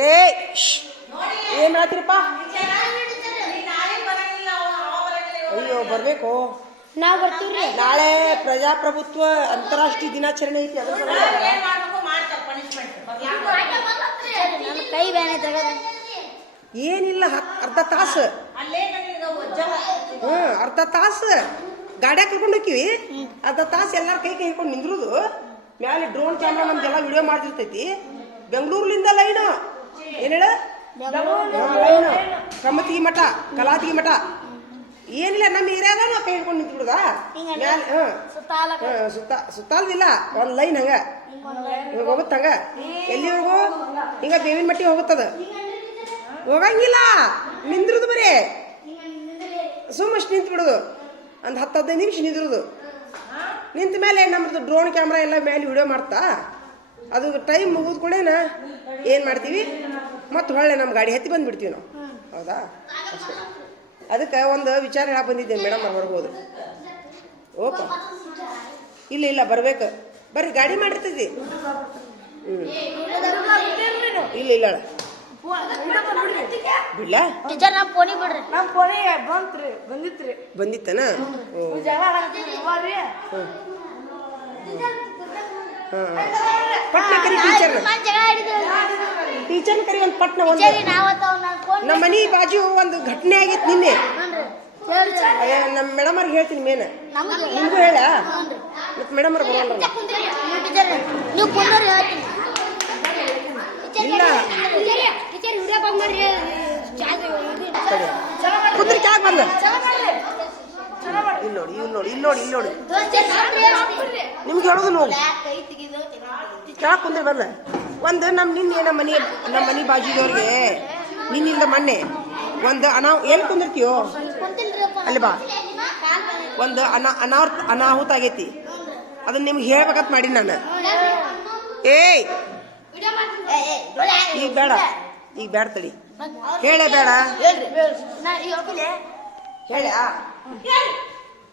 ಏ. ಏನ್ ಮಾಡತ್ತೀರಪ್ಪ ಅಯ್ಯೋ ಬರ್ಬೇಕು. ನಾವ್ ಬರ್ತೀವ್ರಿ. ನಾಳೆ ಪ್ರಜಾಪ್ರಭುತ್ವ ಅಂತಾರಾಷ್ಟ್ರೀಯ ದಿನಾಚರಣೆ ಐತಿ ಅದ್ರ ನನ್ನ ಕೈ ಬ್ಯಾನೆ ಏನಿಲ್ಲ ಅರ್ಧ ತಾಸು. ಹ್ಮ್ ಅರ್ಧ ತಾಸು. ಗಾಡ್ಯಾಗ ಕರ್ಕೊಂಡು ಹೋಕಿವಿ ಅರ್ಧ ತಾಸು ಎಲ್ಲಾರ ಕೈ ಕೈ ಹಿಡ್ಕೊಂಡು ನಿಂದ್ರುದು. ಮ್ಯಾಲೆ ಡ್ರೋನ್ ಕ್ಯಾಮ್ರಾ ನಮ್ದೆಲ್ಲ ವಿಡಿಯೋ ಮಾಡ್ತಿರ್ತೈತಿ ಬೆಂಗಳೂರ್ಲಿಂದ ಲೈನು ಏನ್ ಹೇಳ ಲೈನು ಕಮತಿಗಿ ಮಠ ಕಲಾತಿ ಮಠ. ಏನಿಲ್ಲ ನಮ್ಮ ಏರಿಯಾದ ನಾವು ಹೇಳ್ಕೊಂಡು ನಿಂತು ಬಿಡುದ ಸುತ್ತ ಸುತ್ತಾಲ್ದಿಲ್ಲ ಒಂದ್ ಲೈನ್ ಹಂಗ. ಹಿಂಗ್ ಹೋಗುತ್ತ ಹಂಗ. ಎಲ್ಲಿವರೆಗೂ? ಹಿಂಗ ಬೇವಿನ ಮಟ್ಟಿ ಹೋಗುತ್ತದ. ಹೋಗಂಗಿಲ್ಲ. ನಿಂದ್ರದು ಬರೇ. ಸುಮ್ಮಷ್ಟು ನಿಂತು ಬಿಡುದು ಒಂದು ಹತ್ತು ಹದಿನೈದು ನಿಮಿಷ ನಿಂದಿರುದು. ನಿಂತ ಮೇಲೆ ನಮ್ದು ಡ್ರೋನ್ ಕ್ಯಾಮ್ರಾ ಎಲ್ಲ ಮೇಲೆ ವಿಡಿಯೋ ಮಾಡ್ತಾ? ಅದು ಟೈಮ್ ಮುಗಿದ ಕೂಡೇನ ಏನು ಮಾಡ್ತೀವಿ? ಮತ್ತೆ ಹೊಳ್ಳೆ ನಮ್ಮ ಗಾಡಿ ಹತ್ತಿ ಬಂದ್ಬಿಡ್ತೀವಿ ನಾವು. ಹೌದಾ? ಅಷ್ಟೇ. ಅದಕ್ಕೆ ಒಂದು ವಿಚಾರ ಹೇಳಿ ಬಂದಿದ್ದೇನೆ ಮೇಡಮ್ ಅವ್ರು ಬರ್ಬೋದು ಓಕೆ ಇಲ್ಲ ಇಲ್ಲ ಬರ್ಬೇಕು. ಬರ್ರಿ ಗಾಡಿ ಮಾಡಿರ್ತೀವಿ. ಹ್ಞೂ ಇಲ್ಲ ಇಲ್ಲ ಬಿಡ್ಲಾ? ಟೀಚರ್ ನಾ ಫೋನಿಗೆ ಬಿಡ್ರಿ ನಮ್ಮ ಬಂತ್ರಿ ಬಂದಿತ್ರಿ. ಬಂದಿತ್ತನ? ಓ. ಪಟ್ನ ಕರಿ ಟೀಚರ್ ಟೀಚರ್ ಕರಿ ಒಂದು ಪಟ್ನ ಒಂದು. ನಮ್ಮ ಮನಿ ಬಾಜು ಒಂದು ಘಟನೆ ಆಗಿತ್ತು ನಿನ್ನೆ. ನಮ್ಮ ಮೇಡಮ್ ಅವ್ರಿಗೆ ಹೇಳ್ತೀನಿ ಮೇನ. ನಿಮ್ಗೂ ಹೇಳ. ಮತ್ತೆ ಮೇಡಮ್ ಅವ್ರು ಬರೋಲ್ಲ. ಇಲ್ಲ. ಕುಂದ್ರಿ ಬಂದ. ಇಲ್ಲಿ ನೋಡಿ ಇಲ್ಲಿ ನೋಡಿ ಇಲ್ಲಿ ನೋಡಿ ಇಲ್ಲಿ ನೋಡಿ. ನಿಮ್ಗೆ ಹೇಳೋದು ನೋಡಿ. ಕೆಳಗೆ ಕುಂದ್ರೆ ಬಂದ ಒಂದು ನಮ್ಮ ನಿನ್ನೆ ನಮ್ಮ ಮನೆ ನಮ್ಮ ಮನೆ ಬಾಜುದವ್ರಿಗೆ ನಿನ್ನಿಂದ ಮೊನ್ನೆ ಒಂದು ಅನಾ ಎಲ್ಲಿ ಕುಂದಿರ್ತೀಯೋ? ಅಲ್ಲಿ ಬಾ. ಒಂದು ಅನಾ ಅನಾಹುತ ಅನಾಹುತ ಆಗೈತಿ. ಅದನ್ನ ನಿಮ್ಗೆ ಹೇಳ್ಬೇಕಂತ ಮಾಡಿ ನಾನು. ಏಯ್ ಈಗ ಬೇಡ. ಈಗ ಬೇಡ ತಡಿ. ಹೇಳೇ ಬೇಡ. ಹೇಳ.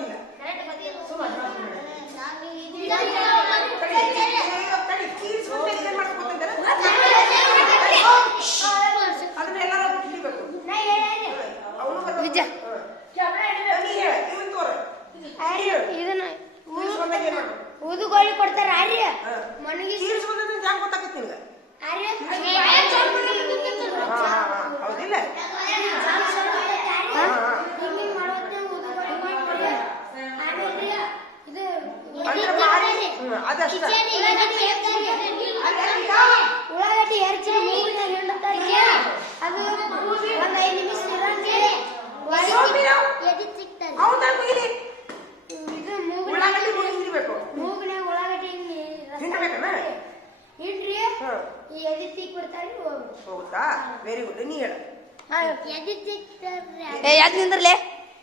ಗೊತ್ತಿಲ್ಲ? ಊದುಗೋಳಿ ಕೊಡ್ತಾರ ಆರ್ಯ. ಮನಗಿ ಗೊತ್ತಾಗತ್ತೆ ಹಾ ಹೌದಿಲ್ಲ ಹಾ ಹಾ ಹಿಂಗಿಂಗ್ ಮಾಡೋದ್ನ ಊದುಗೋಳಿ ಮಾಡ್ತಾರೆ. ಆಮೇಲೆ ಇದು ಅಂದ್ರೆ ಮಾರಿ ಹ್ಮ್, ಅದಷ್ಟ ಉಳ್ಳಾಗಡ್ಡಿ ಹೆರ್ಚಿ ಮೂಗಿನ ಹಿಂಡ್ತಾರೆ ಅದು ಒಂದ್ ಐದು ನಿಮಿಷ ಇರಂಗೆ ಸೋಂಬೇರಿ ಅವ್. ಎದಿ ಸಿಗ್ತದೆ ಅವ್ನು ನಾನು ಮುಗಿಲಿ ಇದು ಮೂಗಿನ ಉಳ್ಳಾಗಡ್ಡಿ ಮುಗಿ ಹಿಡಿಬೇಕು ಮೂಗಿನ ಉಳ್ಳಾಗಡ್ಡಿ ಹಿಂಡ್ಬೇಕನ ಹಿಂಡ್ರಿ ಹಾ ಈ ಎದಿ ಸಿಕ್ ಬಿಡ್ತಾರೆ ಹೋಗುತ್ತಾ ವೆರಿ ಗುಡ್ ನೀ ಹೇಳ ಎದಿ ಸಿಗ್ತಾರೆ ಏ ಯಾಕೆ ನಿಂದ್ರಲೆ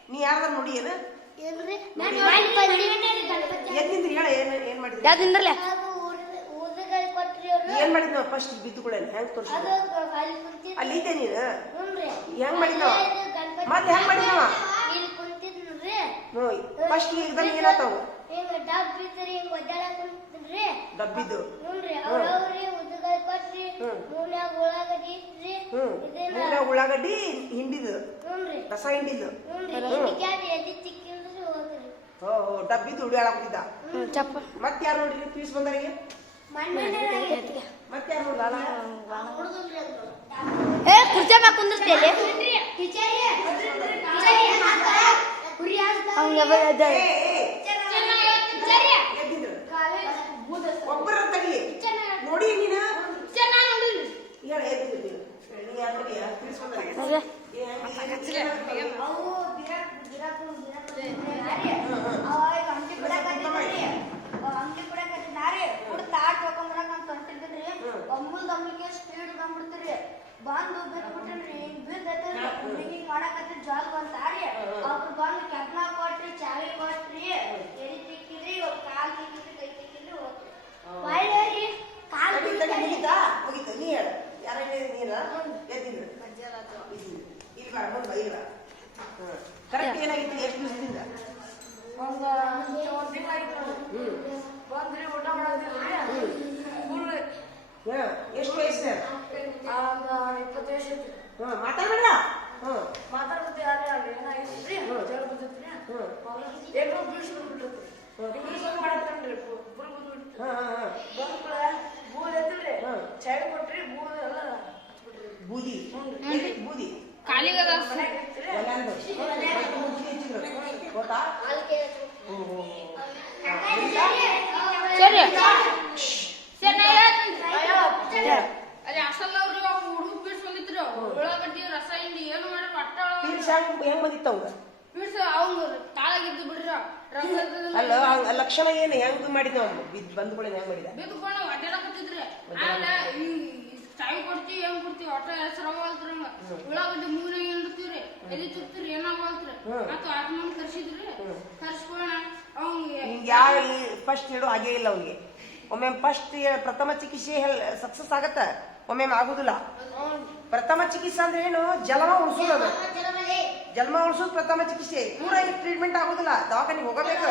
ನೀ ಯಾರ್ದಾರ ನೋಡಿ ಏನು ಎದ್ನಿಂದ ಹೇಳ ಏನ್ ಏನ್ ಮಾಡಿದ್ರಿ? ಯಾಕೆ ನಿಂದ್ರಲೆ ಊದುಗಳು ಕೊಟ್ರಿ ಅವರು. ಏನ್ ಮಾಡಿದ್ನೋ ಫಸ್ಟ್ ಬಿದ್ದು ಕೂಡ ಹೆಂಗ್ ಅದು ತೋರಿಸಿದ ಅಲ್ಲಿ ಇದ್ದೆ ನೀನು? ಹೆಂಗ್ ಮಾಡಿದ್ನೋ? ಮತ್ತೆ ಹೆಂಗ್ ಮಾಡಿದ್ನವ ಫಸ್ಟ್ ಇದ್ದಂಗ ಏನಾತಾವ ಡಬ್ಬಿದ್ದು. ಮೂನ್ಯಾಗ ಉಳ್ಳಾಗಡ್ಡಿ ಹಿಂಡಿದು ರಸ ಹಿಂಡಿದ್ದು. ಹ್ಞೂನ್ರಿ ದುಡಿ ಹಿಂಡಿಕ್ಯಾದ ಎದಿ ಚಿಕ್ಕಿಂದ್ರಿ ಹೋದ್ರಿ ಹೋ ಹೋ ಡಬ್ಬಿದ್ದು ಉಳಿಯಾಳಾಗ್ತಿದ್ದ ಚಪ್ಪ ಮತ್ತೆ ಯಾರು ನೋಡ್ರಿ ಪೀಸ್ ಬಂದರಿಗೆ ಮತ್ತೆ ಯಾರು ನೋಡ್ರಿ ಏ ಕುರ್ಚಿ ಮ್ಯಾಗ ಕುಂದಿರ್ತೀಯಲ್ಲಿ ಅವ್ನಿಗೆ ಒಬ್ಬರ ತಡಿ ನೋಡಿ ನೀನು. ಹೇಳ ನೀ ಯಾರು ನೋಡಿ ಪೀಸ್ ಬಂದರಿಗೆ ಎಷ್ಟು ವಯಸ್ಸಿನ ಒಂದ್ ಇಪ್ಪತ್ತು ವರ್ಷ ಐತಿ ಹ್ಮ್ ಮಾತಾಡ್ಬೇಡ ಹ್ಮ್ ಮಾತಾಡ್ಕೊತಿ ಯಾರೇ ಆಗಲಿ ಏನಾಗಿತ್ರಿ ಜಗಳ ಬಂದೈತ್ರಿ ಹ್ಮ್ ಎಲ್ಲರೂ ಬೀಳ್ಸ್ಬಿಟ್ಬಿಟ್ರಿ ಇಂಗ್ಲೀಷ್ ಮಾಡತ್ತನ್ರಿ ಬುಲ್ ಬಂದ್ಬಿಟ್ರಿ ಹಾ ಹಾ ಹಾ ಬಂದ್ ಕೂಡ ಬೂದ್ ಐತಿಲ್ರಿ ಹ್ಮ್. ಚಾವಿ ಕೊಟ್ರಿ ಬೂದ್ ಎಲ್ಲ ಹಚ್ಬಿಟ್ರಿ. ಬೂದಿ ಹ್ಞೂ. ಎಲ್ಲಿ ಬೂದಿ ಮನ್ಯಾಗ ಐತ್ರಿ ಒಲ್ಯಾಂದು. ಮತ್ತೆ ಮುಚ್ಚಿ ಹಚ್ಚಿದ್ರು. ಗೊತ್ತಾ ಹ್ಮ್, ಹ್ಮ್, ಹ್ಮ್. ಸರಿ ಪೀರ್ಸ್ ಹೆಂಗ್ ಬಂದಿತ್ತು ಅವಂಗ? ಅವ್ನು ಅಲ್ಲ ಲಕ್ಷಣ ಏನು ಹೆಂಗ್ ಮಾಡಿದ್ನ ಅವ್ನು? ಬಿದ್ದು ಬಂದ ಕೂಡ ಹೆಂಗ್ ಮಾಡಿದ? ಹೆಂಗ್ ಯಾವ ಫಸ್ಟ್ ಹೇಳು ಹಾಗೇ ಇಲ್ಲ ಅವ್ನಿಗೆ. ಒಮ್ಮೆ ಫಸ್ಟ್ ಪ್ರಥಮ ಚಿಕಿತ್ಸೆ ಸಕ್ಸಸ್ ಆಗತ್ತ? ಒಮ್ಮೆ ಆಗುದಿಲ್ಲ. ಪ್ರಥಮ ಚಿಕಿತ್ಸೆ ಅಂದ್ರೆ ಏನು? ಜಲಮ ಉಳಿಸೋದು ಜನ್ಮ ಉಳಿಸೋದು ಪ್ರಥಮ ಚಿಕಿತ್ಸೆ. ಪೂರ ಟ್ರೀಟ್ಮೆಂಟ್ ಆಗೋದಿಲ್ಲ. ದವಾಖಾನಿಗೆ ಹೋಗಬೇಕು.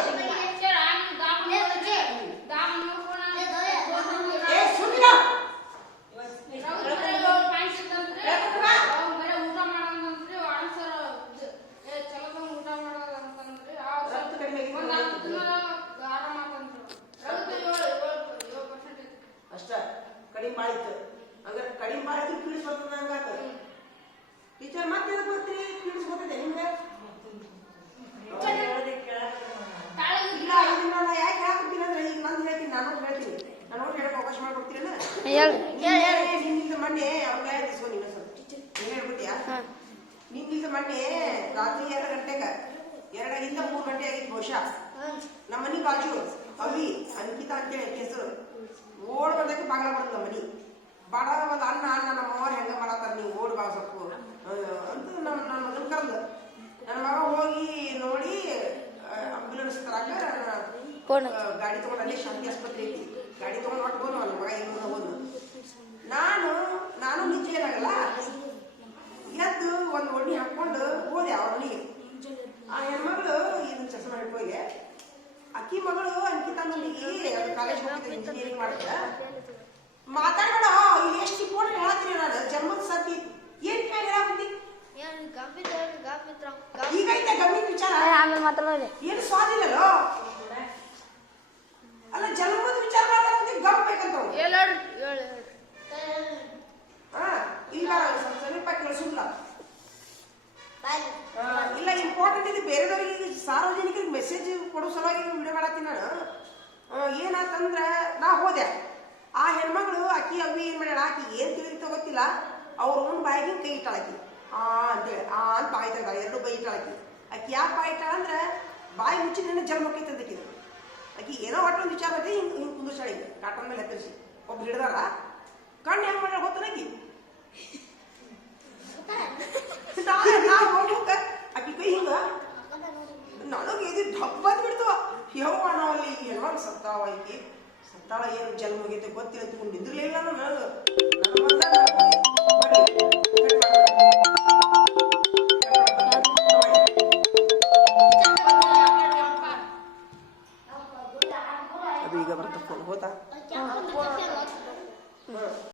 ಅಷ್ಟ. ಕಡಿಮೆ ಮಾಡಿತ್ತು. ಹಂಗಾರೆ ಕಡಿಮೆ ಮಾಡಿದ್ರು ಪೀಡಿಸ್ ಹಂಗಾತ ಟೀಚರ್ ಮತ್ತೆ ಎದಕ್ಕೆ ಬರ್ತೀರಿ? ಬರ್ತದೆ ನಿಮ್ಗೆ? ಯಾಕೆ ಹಾಕ್ತೀನಿ ಅಂದ್ರೆ ಈಗ ನಂದು ಹೇಳ್ತೀನಿ ನಾನು ಹೇಳ್ತೀನಿ. ನಾನು ನೋಡಿ ಹೇಳಕ್ ಅವಕಾಶ ಮಾಡ್ಕೊಡ್ತೀರಲ್ಲ? ನಿನ್ನಿಂದ ಮೊನ್ನೆ ಅವ್ರಿಗೆ ಹೇಳಿಸ್ಕೊ ನೀನು ಸ್ವಲ್ಪ ನೀನ್ ಹೇಳ್ಬಿಟ್ಯಾ ನಿನ್ನಿಂದ ಮೊನ್ನೆ ರಾತ್ರಿ ಎರಡು ಗಂಟೆಗ ಎರಡರಿಂದ ಮೂರು ಗಂಟೆ ಆಗಿತ್ತು ಬಹುಶಃ. ನಮ್ಮ ಮನಿ ಬಾಜು ಅವಿ ಅಂಕಿತಾ ಅಂತೇಳಿ ಹೆಸರು. ಓಡ್ ಬಂದಾಗ ಬಾಗಲ ಬರ್ತದ ಮನಿ. ಬಾಡ ಒಂದು ಅಣ್ಣ ಅಣ್ಣ ನಮ್ಮ ಅವ್ರು ಹೆಂಗ ಮಾಡತ್ತಾರ ನೀವು ಓಡ್ ಬಾ ಸ್ವಲ್ಪ ಆ, ಅಂತ ನಮ್ಮ ನನ್ನ ಮಗನ ಕರ್ದು ನನ್ನ ಮಗ ಹೋಗಿ ನೋಡಿ ಆಂಬ್ಯುಲೆನ್ಸ್ ತರಾಕ ಆ, ಗಾಡಿ ತಗೊಂಡು ಅಲ್ಲಿ ಶಾಂತಿ ಆಸ್ಪತ್ರೆ ಐತಿ. ಗಾಡಿ ತಗೊಂಡು ಹೊಟ್ಟು ಹೋದ್ನು ಅಲ್ಲ ಮಗ ಹೆಂಗ್ ಹೋದ್ನು? ನಾನು ನಾನು ನಿಜ ಏನಾಗಲ್ಲ? ಎದ್ದು ಒಂದು ಒಡ್ಡಿ ಹಾಕೊಂಡು ಹೋದೆ ಅವ್ರ ಮನೆಗೆ ಆ ಹೆಣ್ಮಗಳು ಇದನ್ನ ಚಸ್ಮಾ ಹಿಡ್ಕೋಗೆ ಅಕ್ಕಿ ಮಗಳು ಅಂಕಿತಾ ಅದು ಕಾಲೇಜ್ ಹೋಗ್ತಿದ್ದೆ ಇಂಜಿನಿಯರಿಂಗ್ ಮಾಡ್ತಾ ಮಾತಾಡೋಣ ಇಲ್ಲಿ ಎಷ್ಟು ಫೋನ್ ಹೇಳತ್ತೀನಿ ನಾನು. ಜನ್ಮದ ಸತಿ. ಏನ್ ಕೇಳಿ ಹೇಳಾಕತ್ತಿ? ಈಗ ಐತೆ ಗಂಭೀರ ವಿಚಾರ. ಏನು ಸ್ವಾದಿಲ್ಲೋ ಅಲ್ಲ ಜನ್ಮದ ವಿಚಾರ ಮಾಡಕ್ಕೆ ಗಮ್ ಬೇಕಂತ ಅವ್ನು. ಹಾ ಇಲ್ಲ ಸ್ವಲ್ಪ ಸಮೀಪ ಕೇಳಿಸಿಲ್ಲ ಇಲ್ಲ ಇಂಪಾರ್ಟೆಂಟ್ ಇದು. ಬೇರೆದವರಿಗೆ ಸಾರ್ವಜನಿಕರಿಗೆ ಮೆಸೇಜ್ ಕೊಡೋ ಸಲುವಾಗಿ ವಿಡಿಯೋ ಮಾಡತ್ತೀನಿ ನಾನು. ಏನಾತಂದ್ರೆ ನಾ ಹೋದೆ. ಆ ಹೆಣ್ಮಗಳು ಆಕಿ ಅವಿ ಏನು ಮಾಡ್ಯಾಳ? ಆಕಿ ಏನು ತಿಳಿದಿತ್ತ ಗೊತ್ತಿಲ್ಲ ಅವ್ರ ಒಂದು ಬಾಯಿಗೆ ಕೈ ಇಟ್ಟಾಳಕಿ ಆ ಅಂತೇಳಿ. ಆ ಅಂತ ಬಾಯಿ ತೆಗ್ದಾಳ. ಎರಡು ಬೈ ಇಟ್ಟಾಳಕಿ ಆಕಿ ಯಾಕೆ ಬಾಯಿ ಇಟ್ಟಾಳ ಅಂದ್ರೆ ಬಾಯಿ ಮುಚ್ಚಿ ನಿನ್ನ ಜನ್ಮ ಹೋಗೈತೆ ಅಂತಕಿ ಆಕಿ ಏನೋ ಒಟ್ಟೊಂದು ವಿಚಾರ ಬಂದಿ ಹಿಂಗೆ ಹಿಂಗೆ ಕುಂದಿರ್ಸಾಳ ಈಗ. ಕಾಟನ್ ಮೇಲೆ ಎತ್ತರಿಸಿ. ಒಬ್ರು ಹಿಡ್ದಾರ. ಕಣ್ಣು ಹೆಂಗೆ ಮಾಡ್ಯಾಳ ಗೊತ್ತನಾಕಿ ನಾ ಹೋಗ್ಬೇಕ. ಆಕಿ ಕೈ ಹಿಂಗ. ನನಗೆ ಇದು ಡಬ್ಬ ಬಿಡ್ತವ. ಯವ್ವ ಅಲ್ಲಿ ಹೆಣ್ಮಗ್ ಸತ್ತಾವ ಈಕಿ ಸತ್ತಾಳ ಏನು ಜನ್ಮ ಹೋಗೈತೆ ಗೊತ್ತಿಲ್ಲ ತಿಳ್ಕೊಂಡು ನಿಂದಿರ್ಲಿಲ್ಲ ನಾನು ನನ್ನ